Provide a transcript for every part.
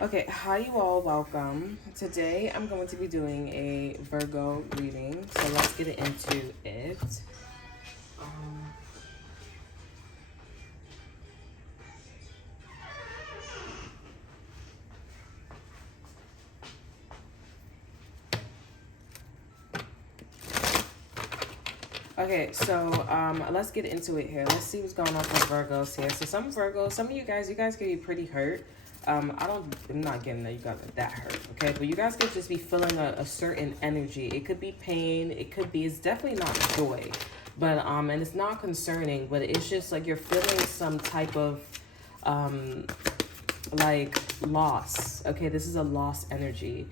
Okay, hi you all, welcome. Today I'm going to be doing a Virgo reading, so let's get into it. Um, okay, so let's get into it here. Let's see what's going on for Virgos here. So some Virgos, some of you guys can be pretty hurt. I'm not getting that you got that hurt, okay? But you guys could just be feeling a certain energy. It could be pain. It's definitely not joy. But, and it's not concerning, but it's just like you're feeling some type of, like loss. Okay, this is a lost energy.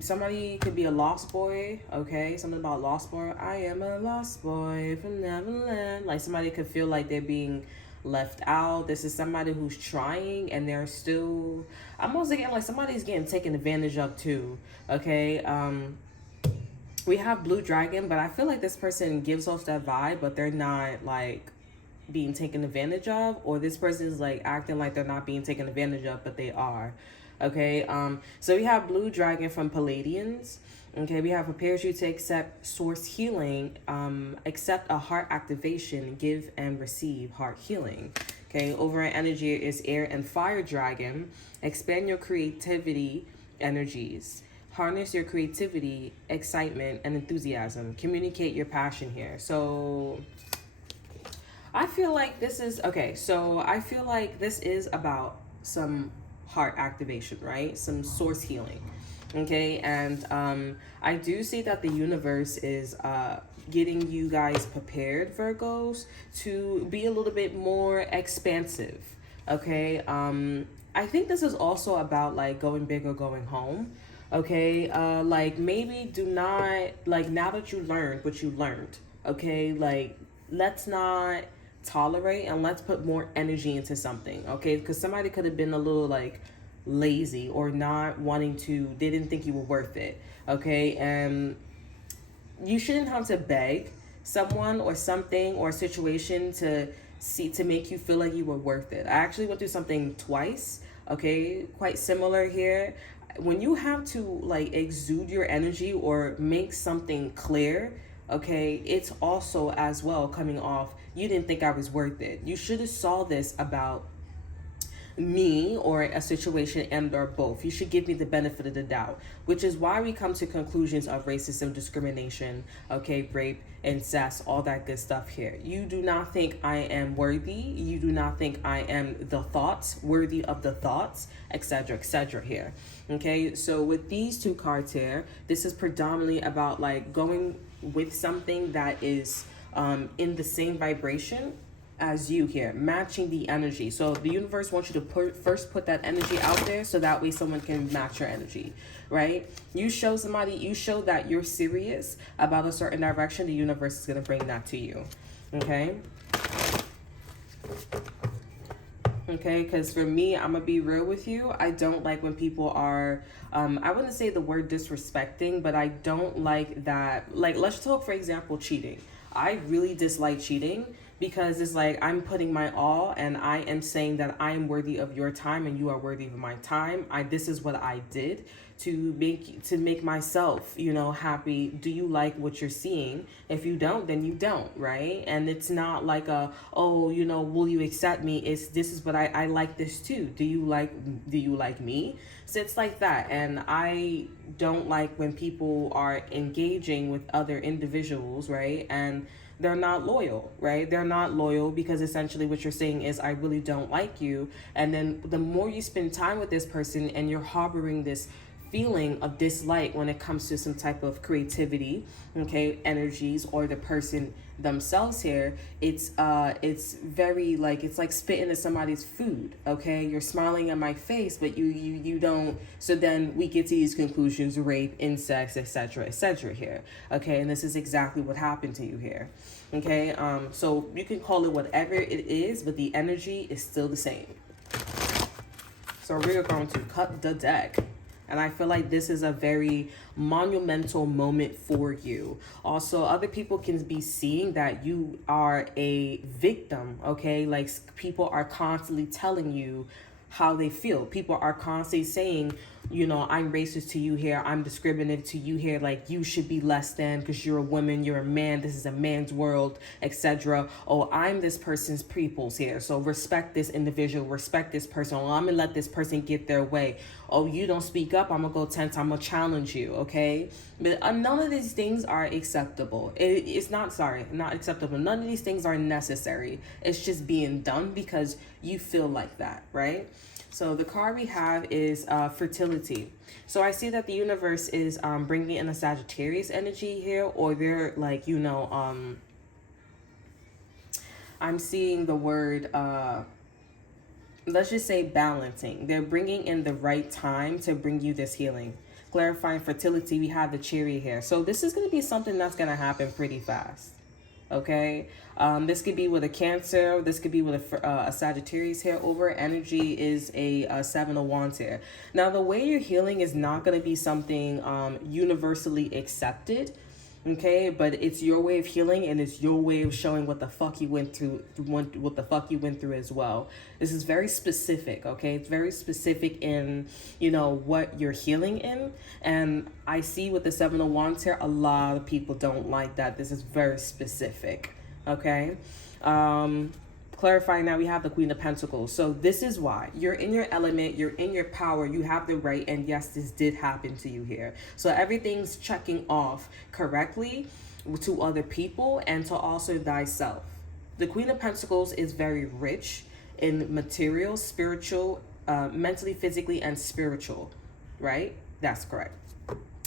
Somebody could be a lost boy. Okay, something about lost boy. I am a lost boy from Neverland. Like somebody could feel like they're being left out. This is somebody who's trying and they're still. I'm also getting like somebody's getting taken advantage of too. Okay. We have Blue Dragon, but I feel like this person gives off that vibe, but they're not like being taken advantage of, or this person is like acting like they're not being taken advantage of, but they are. Okay, so we have Blue Dragon from Palladians. Okay, we have prepares you to accept source healing, accept a heart activation, give and receive heart healing. Okay, over energy is Air and Fire Dragon. Expand your creativity energies. Harness your creativity, excitement, and enthusiasm. Communicate your passion here. So I feel like this is okay. So I feel like this is about some heart activation, right? Some source healing. Okay, and I do see that the universe is getting you guys prepared, Virgos, to be a little bit more expansive. Okay, I think this is also about like going big or going home. Okay, like maybe do not like now that you learned what you learned. Okay, like let's not tolerate and let's put more energy into something. Okay, because somebody could have been a little like lazy or not wanting to, they didn't think you were worth it. Okay, and you shouldn't have to beg someone or something or a situation to make you feel like you were worth it. I actually went through something twice. Okay, quite similar here. When you have to like exude your energy or make something clear, okay, it's also as well coming off you didn't think I was worth it. You should have saw this about me or a situation, and or both. You should give me the benefit of the doubt, which is why we come to conclusions of racism, discrimination, okay, rape, incest, all that good stuff here. You do not think I am worthy. You do not think I am the thoughts, worthy of the thoughts, etc., here. Okay, so with these two cards here, this is predominantly about like going with something that is in the same vibration as you here, matching the energy. So the universe wants you to first put that energy out there so that way someone can match your energy, right? You show that you're serious about a certain direction, the universe is going to bring that to you. Okay? Okay, because for me, I'm gonna be real with you. I don't like when people are I wouldn't say the word disrespecting, but I don't like that. Like, let's talk for example cheating. I really dislike cheating because it's like I'm putting my all and I am saying that I am worthy of your time and you are worthy of my time. This is what I did to make myself, happy. Do you like what you're seeing? If you don't, then you don't, right? And it's not like oh, will you accept me? This is what I like this too. Do you like me? So it's like that. And I don't like when people are engaging with other individuals, right? And they're not loyal, right? They're not loyal because essentially what you're saying is, I really don't like you. And then the more you spend time with this person and you're harboring this feeling of dislike when it comes to some type of creativity, okay, energies, or the person themselves here, it's very like, it's like spitting at somebody's food. Okay, you're smiling at my face, but you don't. So then we get to these conclusions: rape, incest, etc., here. Okay, and this is exactly what happened to you here. Okay, so you can call it whatever it is, but the energy is still the same. So we're going to cut the deck. And I feel like this is a very monumental moment for you. Also, other people can be seeing that you are a victim, okay? Like people are constantly telling you how they feel. People are constantly saying, you know, I'm racist to you here, I'm discriminative to you here, like you should be less than because you're a woman, you're a man, this is a man's world, etc. Oh, I'm this person's people's here, so respect this individual, respect this person. Oh, I'm gonna let this person get their way. Oh, you don't speak up, I'm gonna go tense, I'm gonna challenge you, okay? But none of these things are acceptable. It's not, sorry, not acceptable. None of these things are necessary. It's just being done because you feel like that, right? So the card we have is fertility. So I see that the universe is bringing in a Sagittarius energy here, or they're like, you know, I'm seeing the word, let's just say balancing. They're bringing in the right time to bring you this healing. Clarifying fertility, we have the Chariot here. So this is going to be something that's going to happen pretty fast. Okay, this could be with a Cancer, this could be with a Sagittarius here. Over energy is a Seven of Wands here. Now the way you're healing is not going to be something universally accepted, okay, but it's your way of healing, and it's your way of showing what the fuck you went through, what the fuck you went through as well. This is very specific, okay? It's very specific in, you know, what you're healing in. And I see with the Seven of Wands here, a lot of people don't like that. This is very specific, okay? Clarifying, now we have the Queen of Pentacles. So this is why you're in your element, you're in your power, you have the right, and yes, this did happen to you here. So everything's checking off correctly to other people and to also thyself. The Queen of Pentacles is very rich in material, spiritual, mentally, physically, and spiritual, right? That's correct.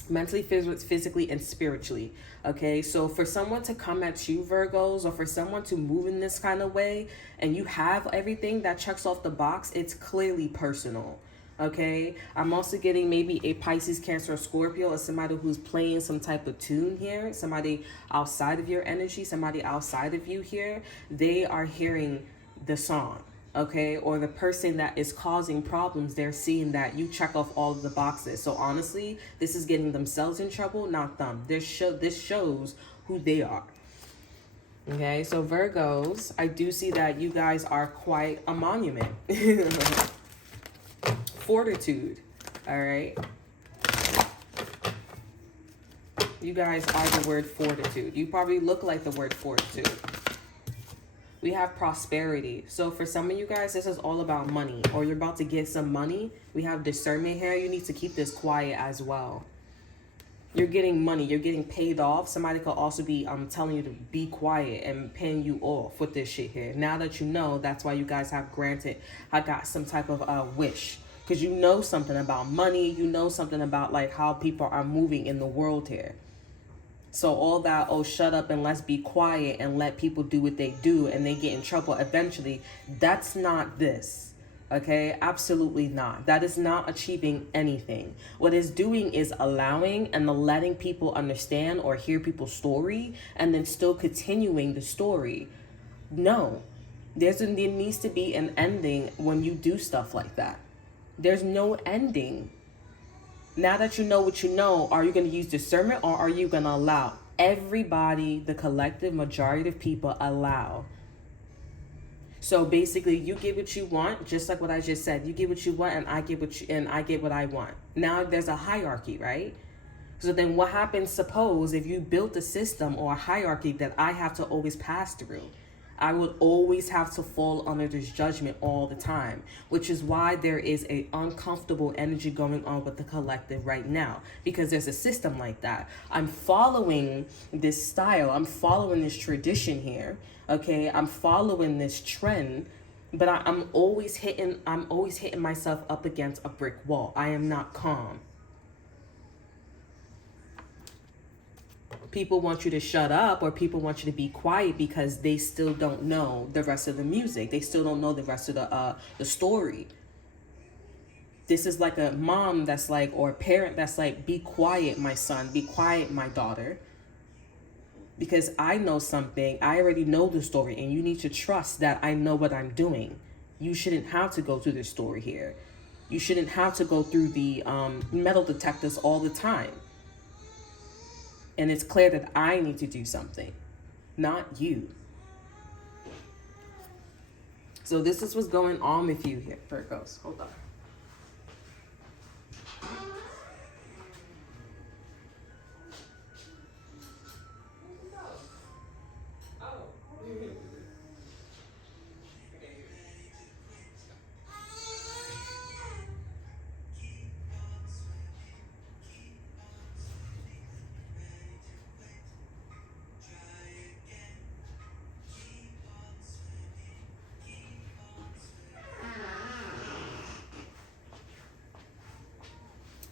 Mentally, physically, and spiritually. Okay, so for someone to come at you, Virgos, or for someone to move in this kind of way, and you have everything that checks off the box, it's clearly personal. Okay, I'm also getting maybe a Pisces, Cancer, or Scorpio, or somebody who's playing some type of tune here, somebody outside of your energy, somebody outside of you here. They are hearing the song. Okay, or the person that is causing problems, they're seeing that you check off all of the boxes. So honestly, this is getting themselves in trouble, not them. This shows who they are. Okay, so Virgos, I do see that you guys are quite a monument. Fortitude, all right? You guys are the word fortitude. You probably look like the word fortitude. We have prosperity. So for some of you guys, this is all about money, or you're about to get some money. We have discernment here. You need to keep this quiet as well. You're getting money. You're getting paid off. Somebody could also be telling you to be quiet and paying you off with this shit here. Now that you know, that's why you guys have granted, I got some type of wish. Because you know something about money. You know something about like how people are moving in the world here. So all that, oh, shut up and let's be quiet and let people do what they do and they get in trouble eventually, that's not this, okay? Absolutely not. That is not achieving anything. What it's doing is allowing and letting people understand or hear people's story and then still continuing the story. No, there needs to be an ending when you do stuff like that. There's no ending. Now that you know what you know, are you going to use discernment, or are you going to allow everybody, the collective majority of people, allow? So basically, you get what you want, just like what I just said. You get what you want, and I get what I want. Now there's a hierarchy, right? So then what happens, suppose, if you built a system or a hierarchy that I have to always pass through? I would always have to fall under this judgment all the time, which is why there is a uncomfortable energy going on with the collective right now, because there's a system like that. I'm following this style. I'm following this tradition here. Okay, I'm following this trend, but I'm always hitting myself up against a brick wall. I am not calm. People want you to shut up, or people want you to be quiet because they still don't know the rest of the music. They still don't know the rest of the story. This is like a mom that's like, or a parent that's like, be quiet, my son, be quiet, my daughter. Because I know something, I already know the story, and you need to trust that I know what I'm doing. You shouldn't have to go through this story here. You shouldn't have to go through the metal detectors all the time. And it's clear that I need to do something, not you. So this is what's going on with you here, Virgos. Hold on.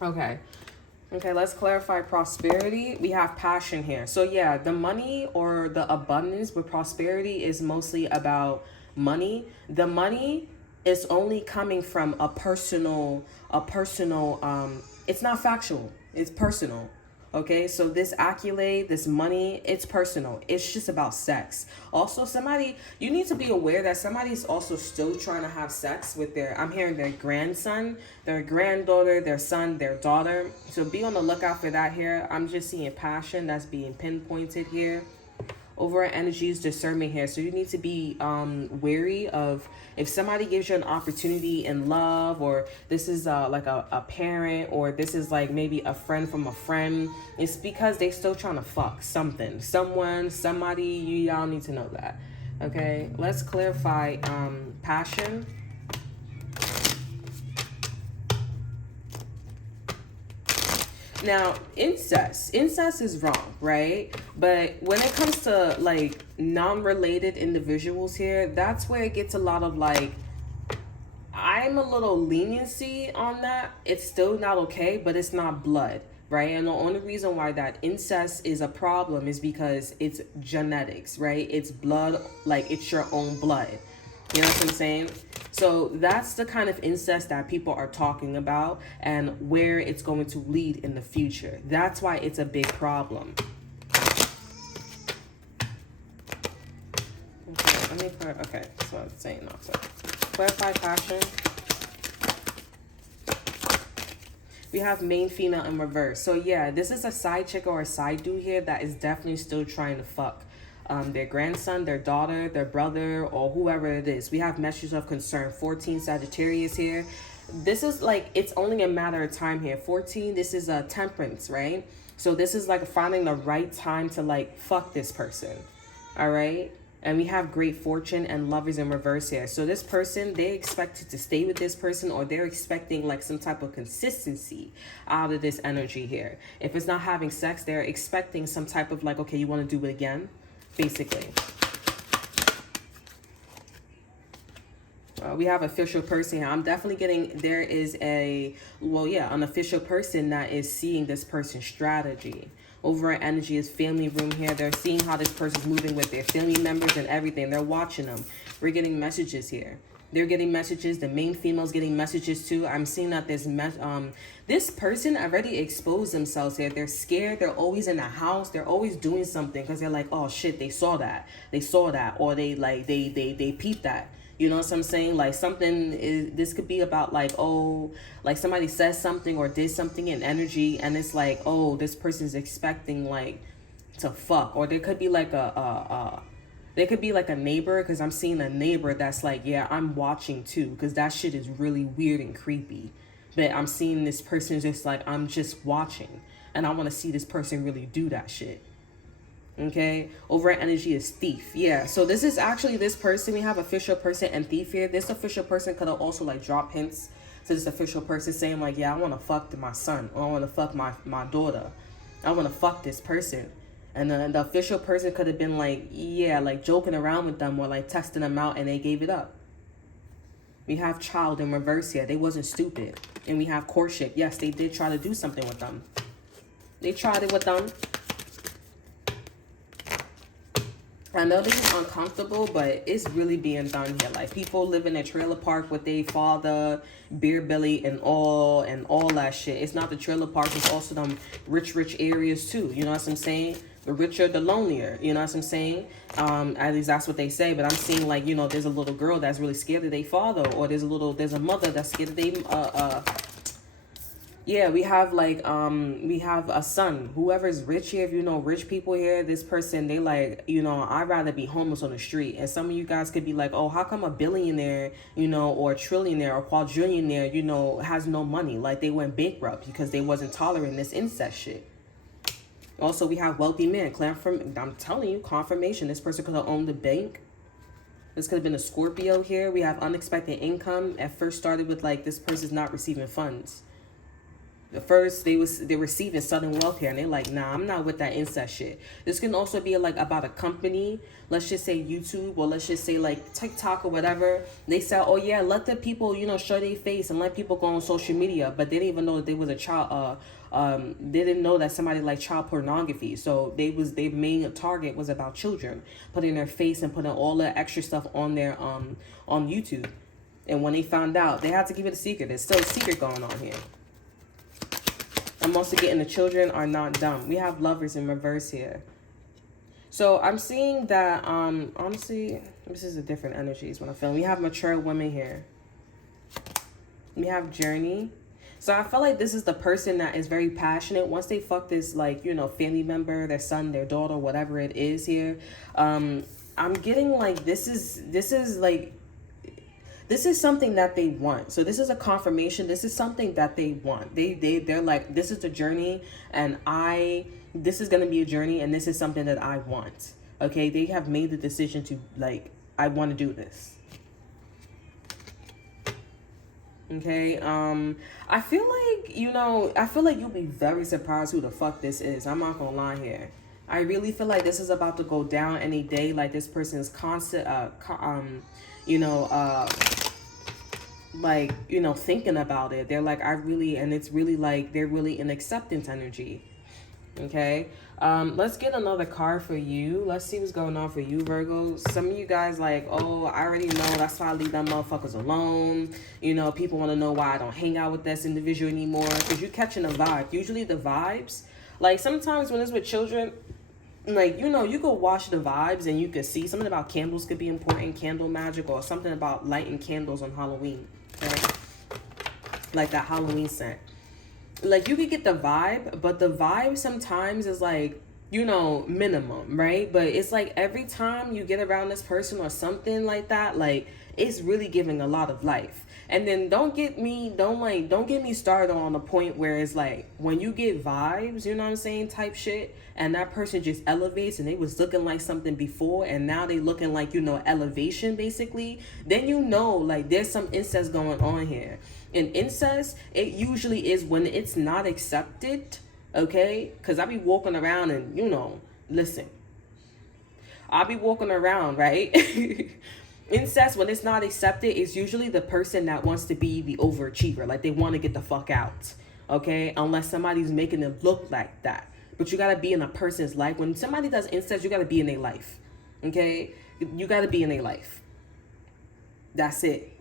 Okay. Okay, let's clarify prosperity. We have passion here. So yeah, the money or the abundance with prosperity is mostly about money. The money is only coming from a personal, it's not factual. It's personal. Okay, so this accolade, this money, it's personal. It's just about sex. Also, you need to be aware that somebody's also still trying to have sex with I'm hearing their grandson, their granddaughter, their son, their daughter. So be on the lookout for that here. I'm just seeing passion that's being pinpointed here. Overall energy is discernment here. So you need to be wary of if somebody gives you an opportunity in love, or this is like a parent, or this is like maybe a friend from a friend. It's because they still trying to fuck something, someone, somebody. Y'all need to know that. Okay, let's clarify passion. Now, incest is wrong, right? But when it comes to like non-related individuals here, that's where it gets a lot of like, I'm a little leniency on that. It's still not okay, but it's not blood, right? And the only reason why that incest is a problem is because it's genetics, right? It's blood, like it's your own blood. You know what I'm saying? So that's the kind of incest that people are talking about and where it's going to lead in the future. That's why it's a big problem. Okay, so I'm saying not so. Clarify passion. We have main female in reverse. So yeah, this is a side chick or a side dude here that is definitely still trying to fuck their grandson, their daughter, their brother, or whoever it is. We have messages of concern. 14 Sagittarius here. This is like, it's only a matter of time here. 14, this is a temperance, right? So this is like finding the right time to like fuck this person. All right. And we have great fortune and lovers in reverse here. So this person, they expected to stay with this person, or they're expecting like some type of consistency out of this energy here. If it's not having sex, they're expecting some type of like, okay, you want to do it again? Basically. We have official person here. I'm definitely getting, there is an official person that is seeing this person's strategy. Overall energy is family room here. They're seeing how this person's moving with their family members and everything. They're watching them. We're getting messages here. They're getting messages. The main female's getting messages too. I'm seeing that this person already exposed themselves here. They're scared. They're always in the house. They're always doing something because they're like, oh shit, they saw that. They saw that, or they peeped that. You know what I'm saying? Like this could be about like, oh, like somebody says something or did something in energy, and it's like, oh, this person's expecting like to fuck. Or there could be like a neighbor, because I'm seeing a neighbor that's like, yeah, I'm watching too, because that shit is really weird and creepy. But I'm seeing this person just like, I'm just watching, and I want to see this person really do that shit. Okay, overall energy is thief. Yeah, so this is actually this person. We have official person and thief here. This official person could have also like dropped hints to this official person saying like, yeah, I want to fuck my son, or I want to fuck my daughter. I want to fuck this person. And then the official person could have been like, yeah, like joking around with them or like testing them out, and they gave it up. We have child in reverse here. They wasn't stupid. And we have courtship. Yes, they did try to do something with them. They tried it with them. I know this is uncomfortable, but it's really being done here. Like people live in a trailer park with their father, beer belly, and all that shit. It's not the trailer park. It's also them rich areas too. You know what I'm saying? The richer, the lonelier. You know what I'm saying? At least that's what they say. But I'm seeing like, you know, there's a little girl that's really scared of their father, or there's a mother that's scared of their Yeah, we have a son. Whoever's rich here, if you know rich people here, this person, they like, I'd rather be homeless on the street. And some of you guys could be like, oh, how come a billionaire, or a trillionaire or quadrillionaire, has no money? Like they went bankrupt because they wasn't tolerating this incest shit. Also, we have wealthy men. I'm telling you, confirmation. This person could have owned a bank. This could have been a Scorpio here. We have unexpected income. At first started with like this person's not receiving funds. At first, they're receiving sudden wealth here, and they're like, nah, I'm not with that incest shit. This can also be like about a company. Let's just say YouTube, or let's just say like TikTok or whatever. They said, oh yeah, let the people, show their face and let people go on social media. But they didn't even know that there was a child. They didn't know that somebody like child pornography. So their main target was about children, putting their face and putting all the extra stuff on their on YouTube. And when they found out, they had to keep it a secret. There's still a secret going on here. I'm also getting the children are not dumb. We have lovers in reverse here. So I'm seeing that, honestly, this is a different energies when I'm feeling. We have mature women here. We have journey. So I feel like this is the person that is very passionate. Once they fuck this, like, family member, their son, their daughter, whatever it is here. I'm getting like, this is like, this is something that they want. So this is a confirmation. This is something that they want. They're like, this is the journey, and this is going to be a journey, and this is something that I want. Okay. They have made the decision to like, I want to do this. Okay. I feel like you'll be very surprised who the fuck this is. I'm not gonna lie here. I really feel like this is about to go down any day. Like this person is constant, thinking about it. They're like, and it's really like, they're really in acceptance energy. Okay. Let's get another card for you. Let's see what's going on for you, Virgo. Some of you guys like, oh, I already know. That's why I leave them motherfuckers alone. People want to know why I don't hang out with this individual anymore. Because you're catching a vibe. Usually the vibes, like sometimes when it's with children, like, you could watch the vibes and you could see something about candles could be important, candle magic, or something about lighting candles on Halloween. Okay? Like that Halloween scent. Like you could get the vibe, but the vibe sometimes is like, minimum, right? But it's like every time you get around this person or something like that, like it's really giving a lot of life. And then don't get me started on the point where it's like when you get vibes, you know what I'm saying, type shit, and that person just elevates and they was looking like something before and now they looking like, elevation basically, then like there's some incest going on here. In incest, it usually is when it's not accepted, okay? Because I be walking around and, listen. I'll be walking around, right? Incest, when it's not accepted, is usually the person that wants to be the overachiever. Like, they want to get the fuck out, okay? Unless somebody's making them look like that. But you got to be in a person's life. When somebody does incest, you got to be in their life, okay? You got to be in their life. That's it.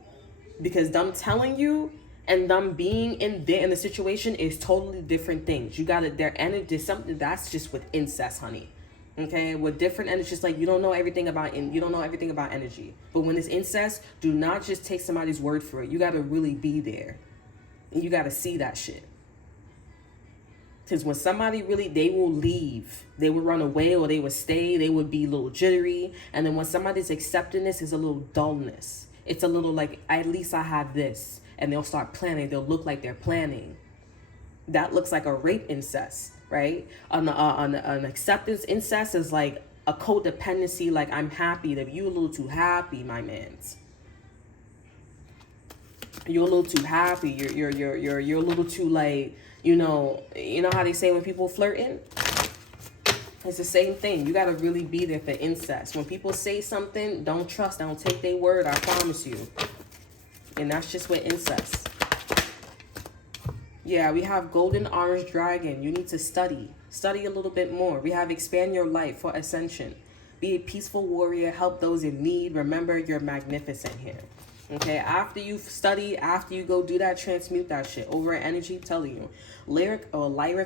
Because them telling you and them being in the situation is totally different things. You gotta, their energy, something that's just with incest, honey. Okay, with different energy, just like you don't know everything about energy. But when it's incest, do not just take somebody's word for it. You gotta really be there, and you gotta see that shit. Because when somebody really, they will leave, they would run away or they would stay. They would be a little jittery, and then when somebody's accepting this, is a little dullness. It's a little like, at least I have this. And they'll start planning. They'll look like they're planning. That looks like a rape incest, right? An acceptance incest is like a codependency. Like, I'm happy. That you a little too happy, my mans. You're a little too happy. You're a little too like, you know how they say when people flirting? It's the same thing. You got to really be there for incest. When people say something, don't trust. Don't take their word. I promise you. And that's just with incest. Yeah, we have golden orange dragon. You need to study. Study a little bit more. We have expand your life for ascension. Be a peaceful warrior. Help those in need. Remember, you're magnificent here. Okay, after you study, after you go do that, transmute that shit. Over energy, telling you. Lyric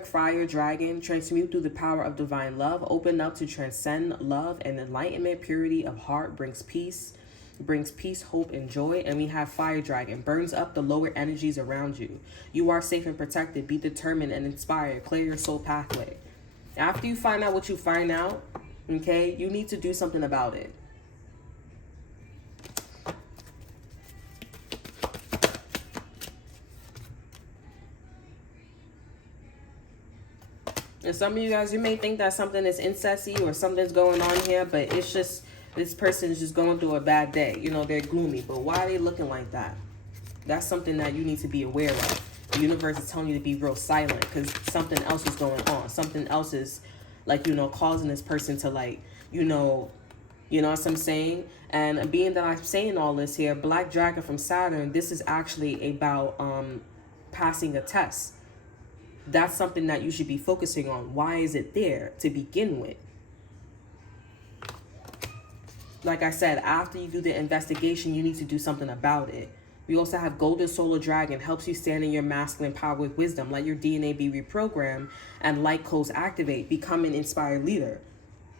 fire dragon. Transmute through the power of divine love. Open up to transcend love and enlightenment. Purity of heart brings peace. brings peace, hope, and joy. And we have fire dragon, burns up the lower energies around you. You are safe and protected. Be determined and inspired. Clear your soul pathway. After you find out what you find out, okay, you need to do something about it. And some of you guys, you may think that something is incesty or something's going on here, but it's just, this person is just going through a bad day. You know, they're gloomy, but why are they looking like that? That's something that you need to be aware of. The universe is telling you to be real silent because something else is going on. Something else is, like, you know, causing this person to, like, you know what I'm saying? And being that I'm saying all this here, Black Dragon from Saturn, this is actually about passing a test. That's something that you should be focusing on. Why is it there to begin with? Like I said, after you do the investigation, you need to do something about it. We also have Golden Solar Dragon, helps you stand in your masculine power with wisdom. Let your DNA be reprogrammed and light codes activate. Become an inspired leader.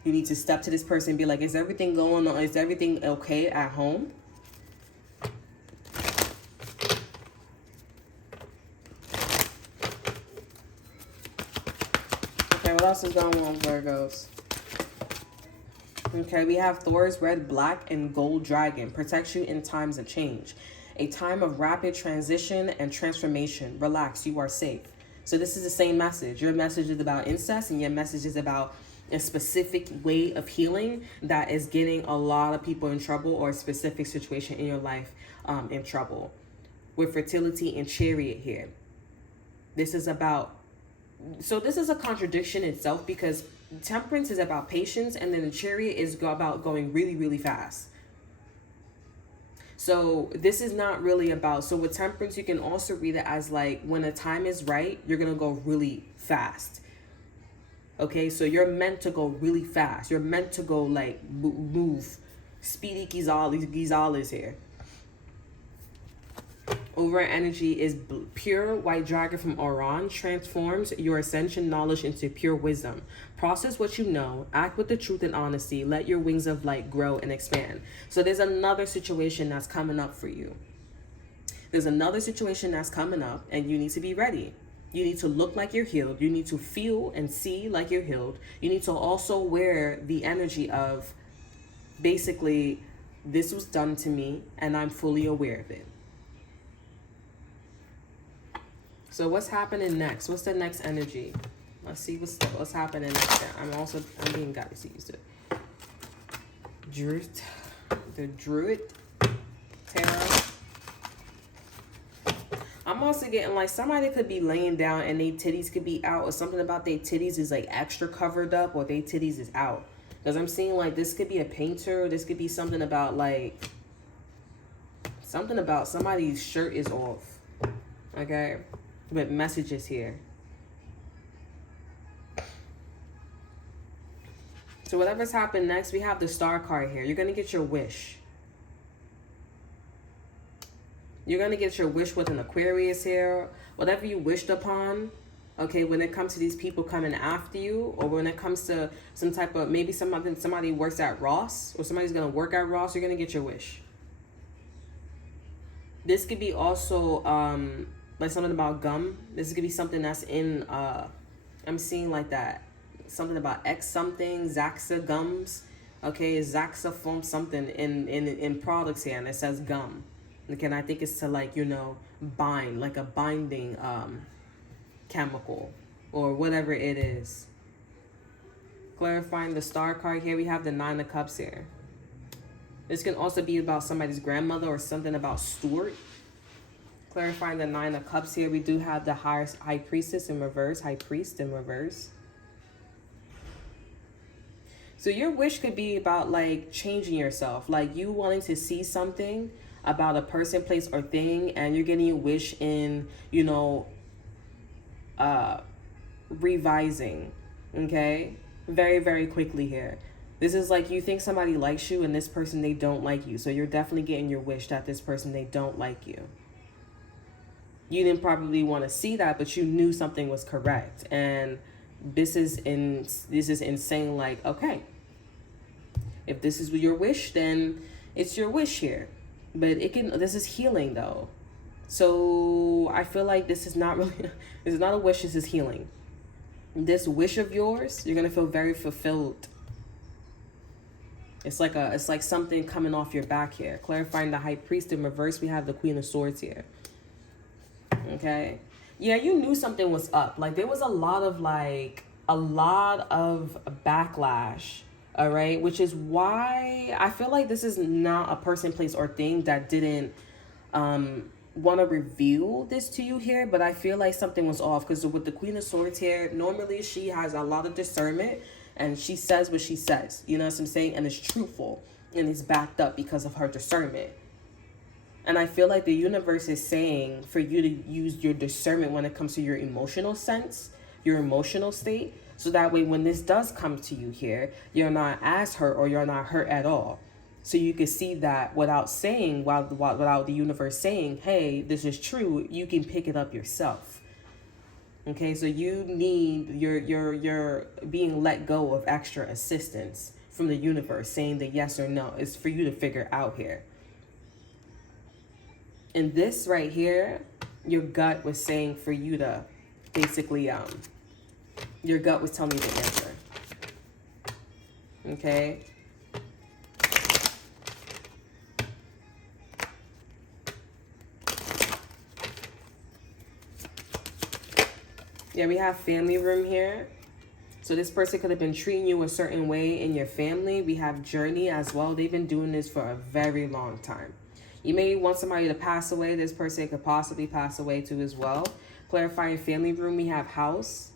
You need to step to this person and be like, is everything going on? Is everything okay at home? Okay, what else is going on, Virgos? Okay, we have Thor's red, black, and gold dragon. Protects you in times of change. A time of rapid transition and transformation. Relax, you are safe. So this is the same message. Your message is about incest, and your message is about a specific way of healing that is getting a lot of people in trouble, or a specific situation in your life in trouble. With fertility and chariot here. This is about, so this is a contradiction itself, because temperance is about patience, and then the chariot is about going really, really fast. So this is not really about, so with temperance, you can also read it as like, when the time is right, you're going to go really fast. Okay, so you're meant to go really fast. You're meant to go like move. Speedy Gonzalez here. Over energy is pure white dragon from Orion. Transforms your ascension knowledge into pure wisdom. Process what you know. Act with the truth and honesty. Let your wings of light grow and expand. So there's another situation that's coming up for you. There's another situation that's coming up, and you need to be ready. You need to look like you're healed. You need to feel and see like you're healed. You need to also wear the energy of, basically, this was done to me and I'm fully aware of it. So what's happening next? What's the next energy? Let's see what's happening next. I'm being guided to use it. The Druid Tarot. I'm also getting like somebody could be laying down and their titties could be out, or something about their titties is like extra covered up, or their titties is out. Because I'm seeing like this could be a painter. This could be something about like, something about somebody's shirt is off. Okay. With messages here. So whatever's happened next, we have the Star card here. You're going to get your wish. You're going to get your wish with an Aquarius here. Whatever you wished upon, okay, when it comes to these people coming after you, or when it comes to some type of, maybe somebody works at Ross, or somebody's going to work at Ross, you're going to get your wish. This could be also like something about gum. This could be something that's in, I'm seeing like that. Something about X something, Zaxa gums. Okay, Zaxa foam something in products here, and it says gum. Again, I think it's to like, you know, bind, like a binding chemical or whatever it is. Clarifying the Star card here, we have the Nine of Cups here. This can also be about somebody's grandmother or something about Stuart. Clarifying the Nine of Cups here, we do have the High Priestess in reverse, High Priest in reverse. So your wish could be about like changing yourself, like you wanting to see something about a person, place, or thing, and you're getting a wish in, you know, revising, okay? Very, very quickly here. This is like you think somebody likes you and this person, they don't like you. So you're definitely getting your wish that this person, they don't like you. You didn't probably want to see that, but you knew something was correct. And this is insane. Like, okay, if this is your wish, then It's your wish here. But this is healing though. So I feel like this is not really, this is not a wish, this is healing. This wish of yours, you're gonna feel very fulfilled. It's like something coming off your back here. Clarifying the High Priest in reverse, we have the Queen of Swords here. Okay. Yeah, you knew something was up. Like there was a lot of backlash. All right. Which is why I feel like this is not a person, place, or thing that didn't want to reveal this to you here, but I feel like something was off because with the Queen of Swords here, normally she has a lot of discernment and she says what she says, you know what I'm saying, and it's truthful and it's backed up because of her discernment. And I feel like the universe is saying for you to use your discernment when it comes to your emotional sense, your emotional state, so that way when this does come to you here, you're not as hurt or you're not hurt at all. So you can see that without saying, without the universe saying, hey, this is true, you can pick it up yourself. Okay, so you need, you're being let go of extra assistance from the universe saying the yes or no. It's for you to figure out here. And this right here, your gut was saying for you to basically, your gut was telling you the answer. Okay. Yeah, we have family room here. So this person could have been treating you a certain way in your family. We have journey as well. They've been doing this for a very long time. You may want somebody to pass away. This person could possibly pass away too as well. Clarifying family room, we have house.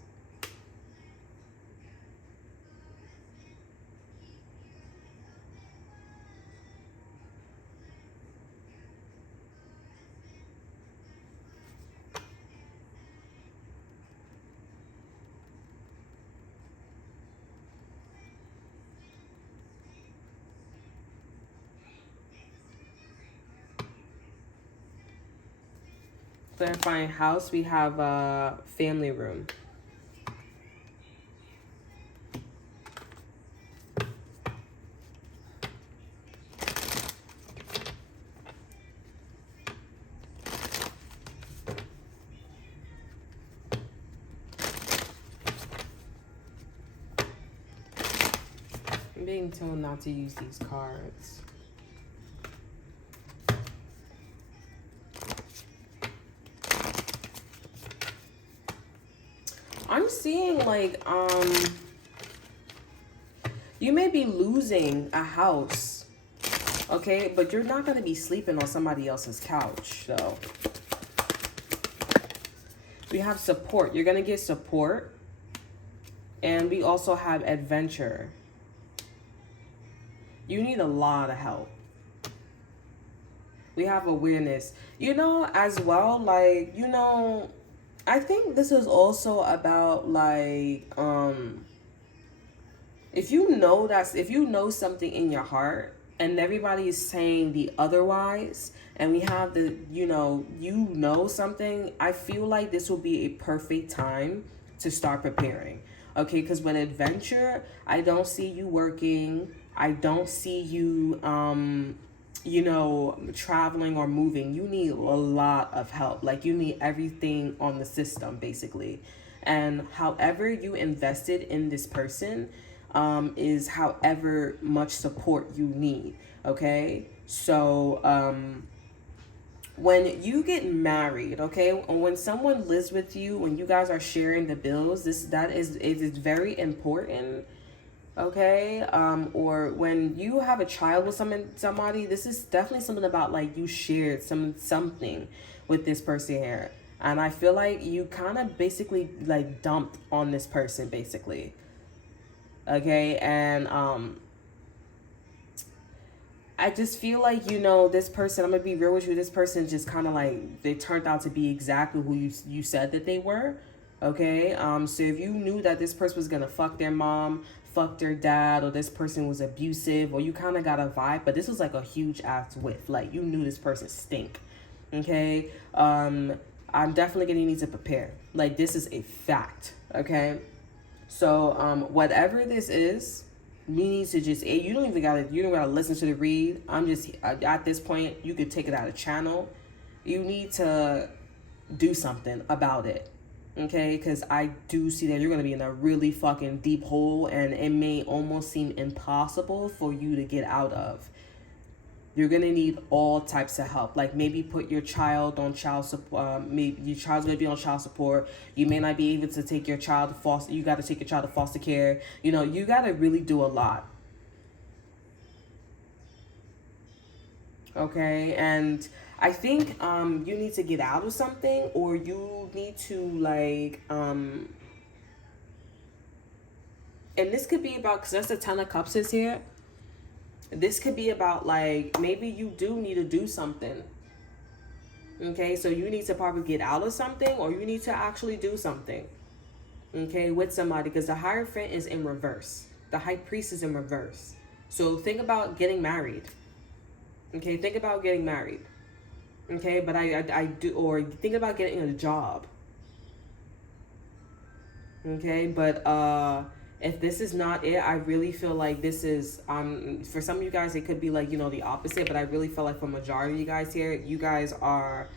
Clarifying house, we have family room. I'm being told not to use these cards. I'm seeing like, you may be losing a house, okay? But you're not going to be sleeping on somebody else's couch, though. We have support. You're going to get support. And we also have adventure. You need a lot of help. We have awareness. You know, as well, like, you know, I think this is also about like, if you know something in your heart and everybody is saying the otherwise, and we have the, you know something, I feel like this will be a perfect time to start preparing. Okay, because with adventure, I don't see you working. I don't see you, you know, traveling or moving. You need a lot of help. Like, you need everything on the system, basically. And however you invested in this person is however much support you need, okay? So when you get married, okay, when someone lives with you, when you guys are sharing the bills, it is very important. Okay, or when you have a child with somebody, this is definitely something about like you shared something with this person here, and I feel like you kind of basically like dumped on this person basically. Okay, and I just feel like, you know, this person, I'm gonna be real with you, this person just kind of like, they turned out to be exactly who you said that they were. Okay, so if you knew that this person was gonna fuck their mom, fuck their dad, or this person was abusive, or you kind of got a vibe, but this was like a huge ass whiff, like you knew this person stink. Okay, I'm definitely gonna need to prepare. Like, this is a fact. Okay, so whatever this is, you need to just, you don't gotta listen to the read. I'm just, at this point, you could take it out of channel. You need to do something about it. Okay, because I do see that you're going to be in a really fucking deep hole, and it may almost seem impossible for you to get out of. You're going to need all types of help. Like maybe put your child on child support. Maybe your child's going to be on child support. You may not be able to take your child to foster. You got to take your child to foster care. You know, you got to really do a lot. Okay, and I think you need to get out of something, or you need to like and this could be about, because that's the 10 of Cups is here. This could be about like maybe you do need to do something. Okay, so you need to probably get out of something, or you need to actually do something. Okay, with somebody, because the Hierophant is in reverse. The High Priest is in reverse. So think about getting married. Okay, think about getting married. Okay, but I do, or think about getting a job. Okay, but if this is not it, I really feel like this is, for some of you guys, it could be like, you know, the opposite, but I really feel like for majority of you guys here, you guys are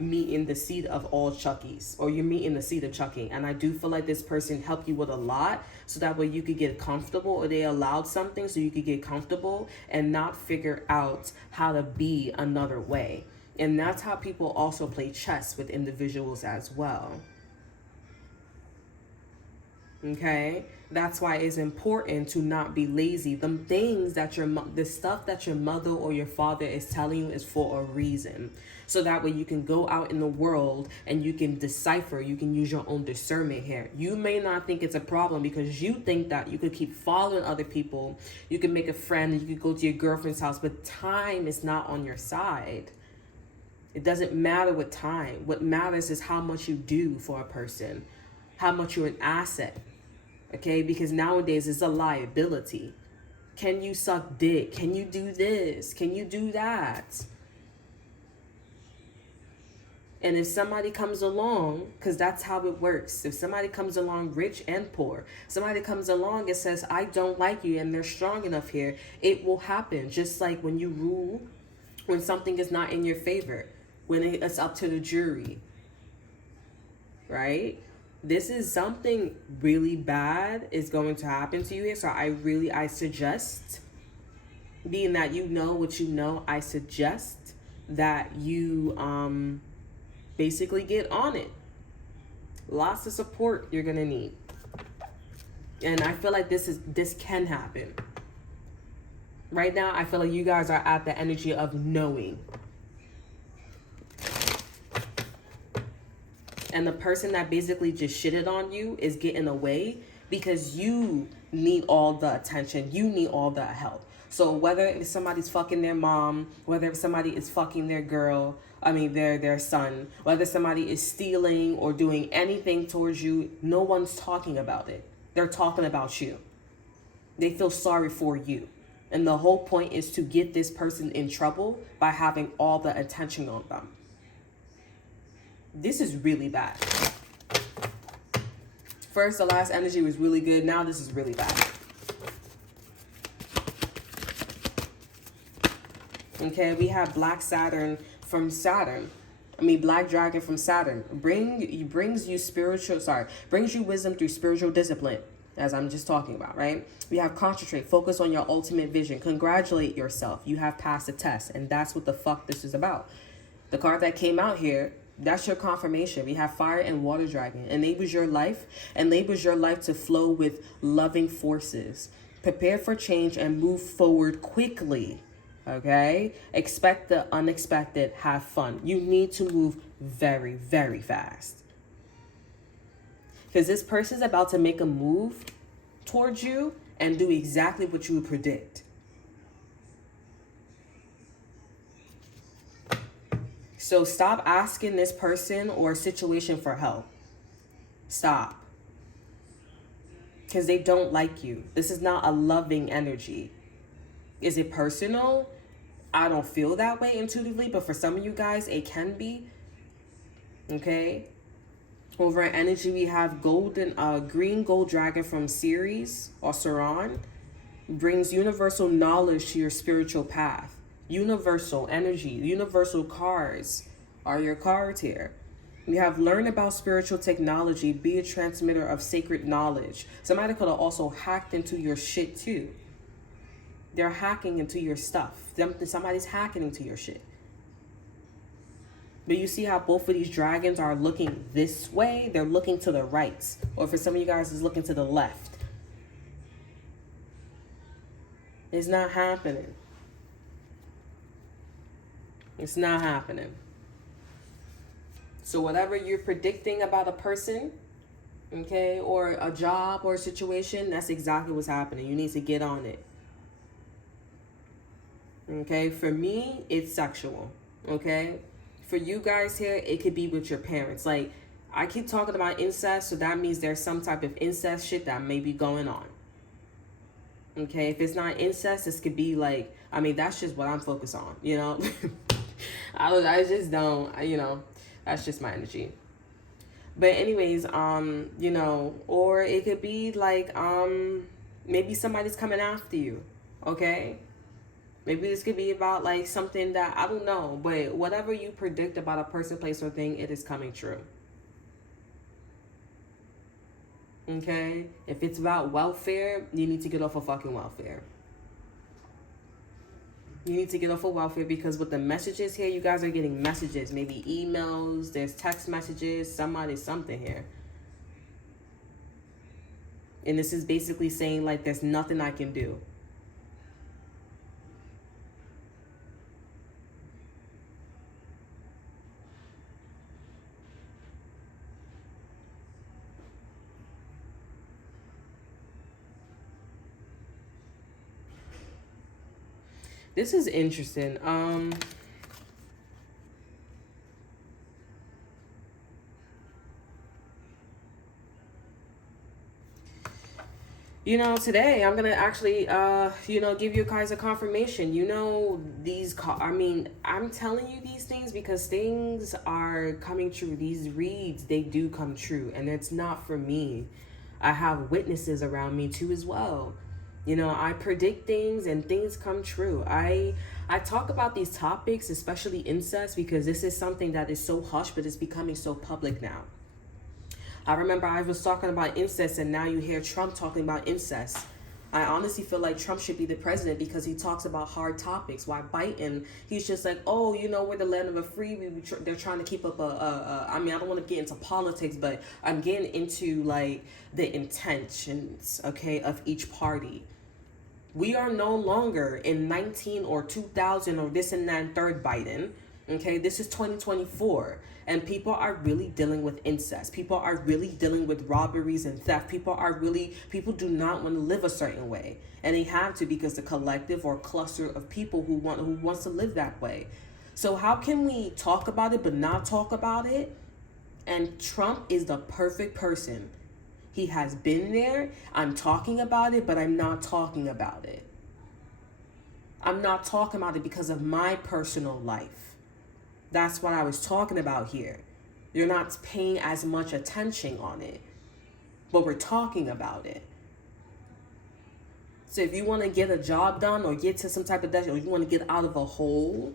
meeting the seed of all Chuckies, or you're meeting the seed of Chucky. And I do feel like this person helped you with a lot, so that way you could get comfortable, or they allowed something so you could get comfortable and not figure out how to be another way. And that's how people also play chess with individuals as well. Okay, that's why it's important to not be lazy. The things that the stuff that your mother or your father is telling you is for a reason. So that way you can go out in the world and you can decipher, you can use your own discernment here. You may not think it's a problem because you think that you could keep following other people. You can make a friend, you could go to your girlfriend's house, but time is not on your side. It doesn't matter what time. What matters is how much you do for a person, how much you're an asset. Okay, because nowadays it's a liability. Can you suck dick? Can you do this? Can you do that? And if somebody comes along, because that's how it works. If somebody comes along rich and poor, somebody comes along and says, I don't like you, and they're strong enough here, it will happen. Just like when you rule, when something is not in your favor, when it's up to the jury, right? This is something really bad is going to happen to you here. So I suggest, being that you know what you know, I suggest that you basically get on it. Lots of support you're gonna need. And I feel like this can happen. Right now, I feel like you guys are at the energy of knowing. And the person that basically just shitted on you is getting away because you need all the attention. You need all the help. So whether if somebody's fucking their mom, whether if somebody is fucking their girl, their son, whether somebody is stealing or doing anything towards you, no one's talking about it. They're talking about you. They feel sorry for you. And the whole point is to get this person in trouble by having all the attention on them. This is really bad. First, the last energy was really good. Now this is really bad. Okay, we have Black Saturn from Saturn. Black Dragon from Saturn. Brings you wisdom through spiritual discipline, as I'm just talking about, right? We have concentrate, focus on your ultimate vision, congratulate yourself. You have passed the test, and that's what the fuck this is about. The card that came out here, that's your confirmation. We have fire and water dragon. Enables your life to flow with loving forces. Prepare for change and move forward quickly. Okay? Expect the unexpected. Have fun. You need to move very, very fast. Because this person's about to make a move towards you and do exactly what you would predict. So stop asking this person or situation for help. Stop. Because they don't like you. This is not a loving energy. Is it personal? I don't feel that way intuitively, but for some of you guys, it can be. Okay? Over in energy, we have green gold dragon from Ceres or Saran. brings universal knowledge to your spiritual path. Universal energy, universal cards are your cards here. We have learn about spiritual technology, be a transmitter of sacred knowledge. Somebody could have also hacked into your shit too. They're hacking into your stuff. Somebody's hacking into your shit. But you see how both of these dragons are looking this way? They're looking to the right. Or for some of you guys, it's looking to the left. It's not happening. It's not happening. So whatever you're predicting about a person, okay, or a job or a situation, that's exactly what's happening. You need to get on it. Okay, for me, it's sexual. Okay, for you guys here, it could be with your parents. Like, I keep talking about incest, so that means there's some type of incest shit that may be going on. Okay, if it's not incest, this could be like, I mean, that's just what I'm focused on, you know. I just don't, you know, that's just my energy. But anyways, you know, or it could be like, maybe somebody's coming after you, okay? Maybe this could be about like something that, I don't know, but whatever you predict about a person, place, or thing, it is coming true. Okay? If it's about welfare, you need to get off of fucking welfare. You need to get off of welfare, because with the messages here, you guys are getting messages, maybe emails, there's text messages, something here. And this is basically saying like, there's nothing I can do. This is interesting. You know, today I'm gonna actually, you know, give you guys a confirmation. You know, I'm telling you these things because things are coming true. These reads, they do come true, and it's not for me. I have witnesses around me too as well. You know, I predict things and things come true. I talk about these topics, especially incest, because this is something that is so hush, but it's becoming so public now. I remember I was talking about incest, and now you hear Trump talking about incest. I honestly feel like Trump should be the president because he talks about hard topics. Why Biden, he's just like, oh, you know, we're the land of the free. They're trying to keep up I mean, I don't want to get into politics, but I'm getting into like the intentions, okay, of each party. We are no longer in 19 or 2000 or this and that and third Biden. Okay, this is 2024, and people are really dealing with incest. People are really dealing with robberies and theft. People do not want to live a certain way, and they have to, because the collective or cluster of people who wants to live that way. So how can we talk about it but not talk about it? And Trump is the perfect person. He has been there. I'm talking about it, but I'm not talking about it. I'm not talking about it because of my personal life. That's what I was talking about here. You're not paying as much attention on it, but we're talking about it. So if you want to get a job done or get to some type of desk, or you want to get out of a hole,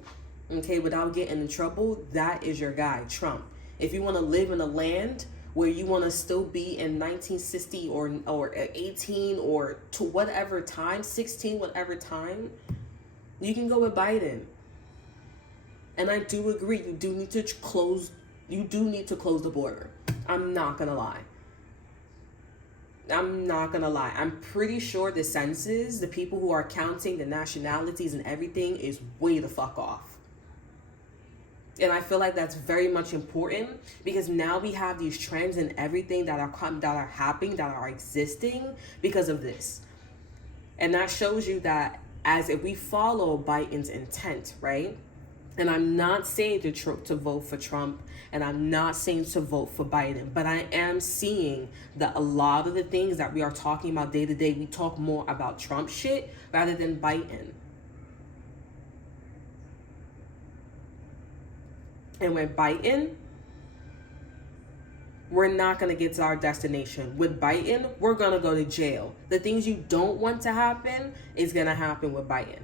okay, without getting in trouble, that is your guy, Trump. If you want to live in a land where you want to still be in 1960 or 18 or to whatever time, 16, whatever time, you can go with Biden. And I do agree, you do need to close the border. I'm not gonna lie. I'm pretty sure the census, the people who are counting the nationalities and everything, is way the fuck off. And I feel like that's very much important, because now we have these trends and everything that are happening, that are existing because of this. And that shows you that as if we follow Biden's intent, right? And I'm not saying to vote for Trump, and I'm not saying to vote for Biden, but I am seeing that a lot of the things that we are talking about day to day, we talk more about Trump shit rather than Biden. And when Biden, we're not going to get to our destination. With Biden, we're going to go to jail. The things you don't want to happen is going to happen with Biden.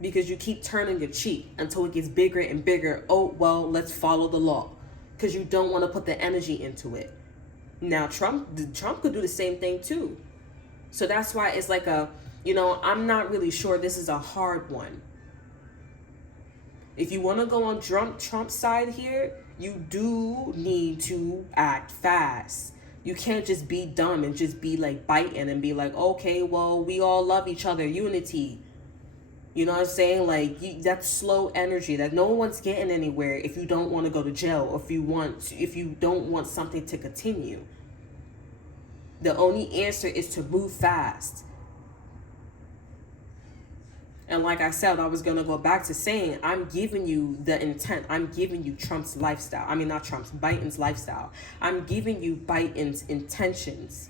Because you keep turning your cheek until it gets bigger and bigger. Oh, well, let's follow the law. Because you don't want to put the energy into it. Now, Trump could do the same thing too. So that's why it's like I'm not really sure this is a hard one. If you want to go on Trump's side here, you do need to act fast. You can't just be dumb and just be like biting and be like, okay, well, we all love each other, unity. You know what I'm saying? Like, that's slow energy that no one's getting anywhere if you don't want to go to jail or if you don't want something to continue. The only answer is to move fast. And like I said, I was going to go back to saying, I'm giving you the intent. I'm giving you Trump's lifestyle. I mean, not Trump's, Biden's lifestyle. I'm giving you Biden's intentions.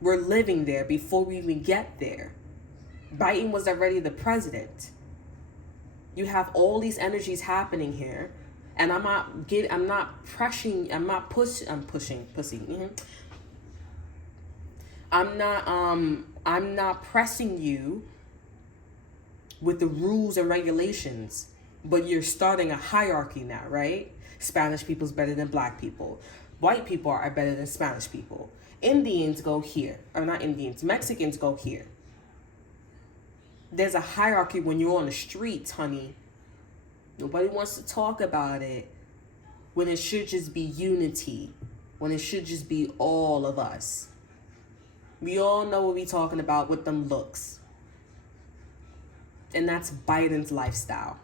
We're living there before we even get there. Biden was already the president. You have all these energies happening here. And I'm not pressing you with the rules and regulations, but you're starting a hierarchy now, right? Spanish people's better than black people. White people are better than Spanish people. Indians go here, or not Indians, Mexicans go here. There's a hierarchy when you're on the streets, honey. Nobody wants to talk about it. When it should just be unity. When it should just be all of us. We all know what we're talking about with them looks. And that's Biden's lifestyle.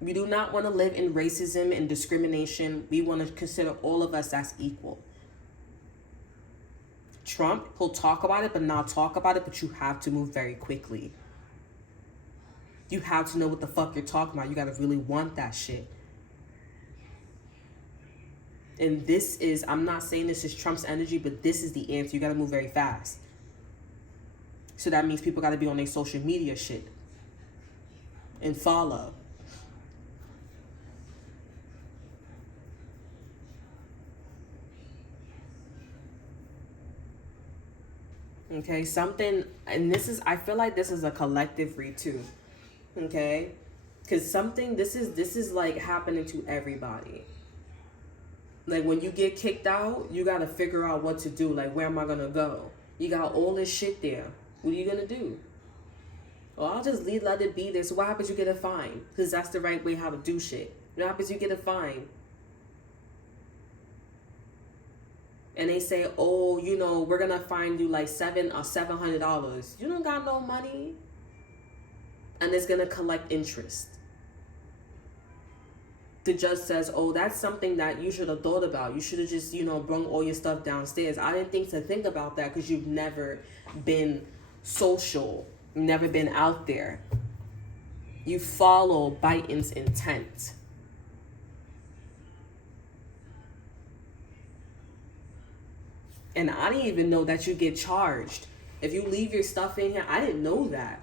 We do not want to live in racism and discrimination. We want to consider all of us as equal. Trump, he'll talk about it, but not talk about it, but you have to move very quickly. You have to know what the fuck you're talking about. You got to really want that shit. And this is, I'm not saying this is Trump's energy, but this is the answer. You got to move very fast. So that means people got to be on their social media shit and follow. Okay, something, and this is, I feel like this is a collective read too. Okay, because something, this is like happening to everybody. Like when you get kicked out, you got to figure out what to do. Like, where am I going to go? You got all this shit there. What are you going to do? Well, I'll just let it be there. So what happens? You get a fine. Because that's the right way how to do shit. What happens? You get a fine. And they say, oh, you know, we're going to fine you like $700. You don't got no money. And it's going to collect interest. The judge says, oh, that's something that you should have thought about. You should have just, you know, brung all your stuff downstairs. I didn't think about that because you've never been social, never been out there. You follow Biden's intent. And I didn't even know that you get charged. If you leave your stuff in here, I didn't know that.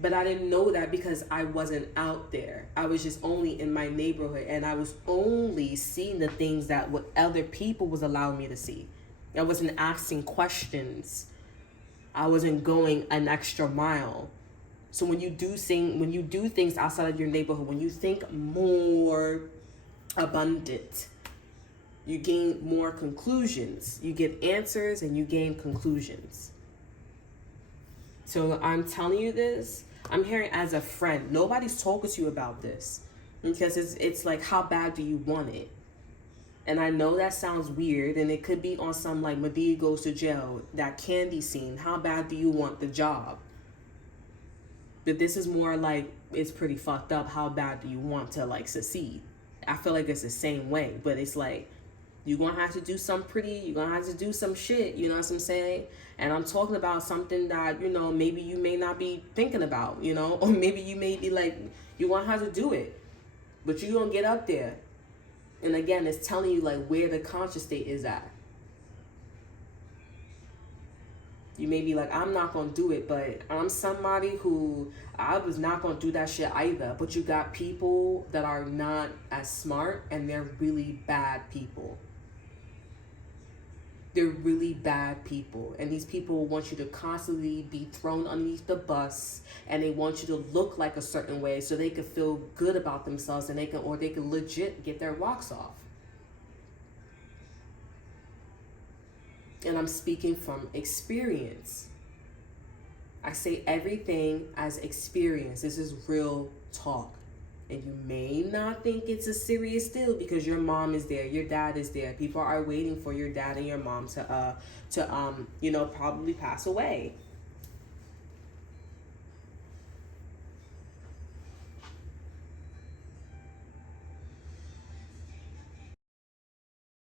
But I didn't know that because I wasn't out there. I was just only in my neighborhood. And I was only seeing the things that what other people was allowing me to see. I wasn't asking questions. I wasn't going an extra mile. So when you do things outside of your neighborhood, when you think more abundant, you gain more conclusions. You get answers and you gain conclusions. So I'm telling you this, I'm hearing as a friend. Nobody's talking to you about this because it's like, how bad do you want it? And I know that sounds weird, and it could be on some like Medea goes to jail, that candy scene. How bad do you want the job? But this is more like, it's pretty fucked up. How bad do you want to like succeed? I feel like it's the same way, but it's like, you're going to have to do you're going to have to do some shit, you know what I'm saying? And I'm talking about something that, you know, maybe you may not be thinking about, you know, or maybe you may be like, you're going to have to do it, but you're going to get up there. And again, it's telling you like where the conscious state is at. You may be like, I'm not going to do it, but I'm somebody who, I was not going to do that shit either. But you got people that are not as smart, and they're really bad people. They're really bad people. And these people want you to constantly be thrown underneath the bus, and they want you to look like a certain way so they can feel good about themselves, and they can legit get their rocks off. And I'm speaking from experience. I say everything as experience. This is real talk. And you may not think it's a serious deal because your mom is there, your dad is there. People are waiting for your dad and your mom to probably pass away.